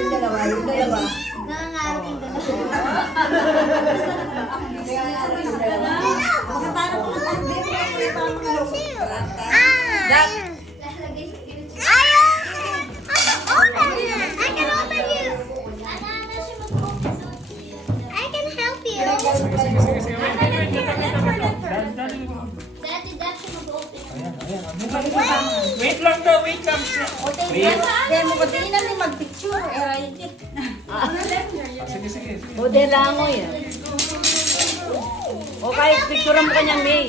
Yung dalawa. Nangangarap yung dalawa. Lalagay sa gilid. Daddy, that siya mag-open. Wait lang daw, wait lang. Kaya mo katinan ni mag-picture. Sige, sige. O, de langoy. O, kahit picture mo kanyang May.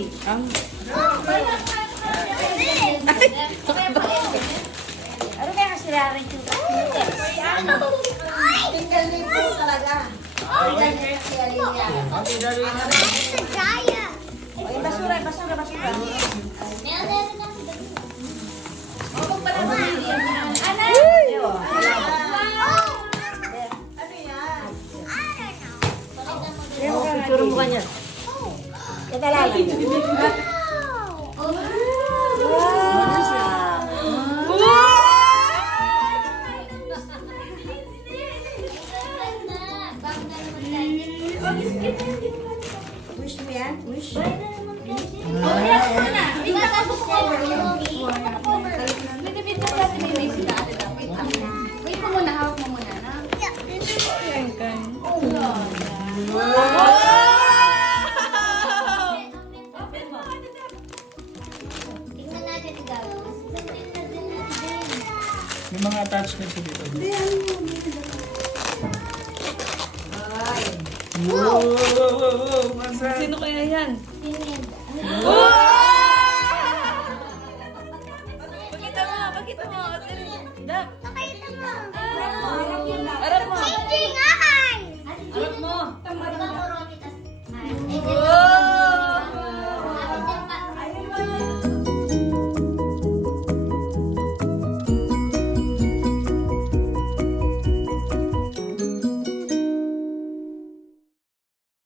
Ano kaya kasi rarin yung tinggal din po talaga. Ay, basura, basura, basura. Meron na si Daddy. Picture mo kanya. Kadalalan. Push mo yan, push. Wait mo muna, hawak mo muna na. Tingnan natin ito gagawin. Tingnan din natin. May mga attachments dito. Wow, wow, wow, wow. Masa. Sino kaya yan? Tingnan. Pakita mo, pakita mo. Dap, Pakita mo. harap mo. Changing eyes! Harap mo. Diba, Romy, tas- Oh!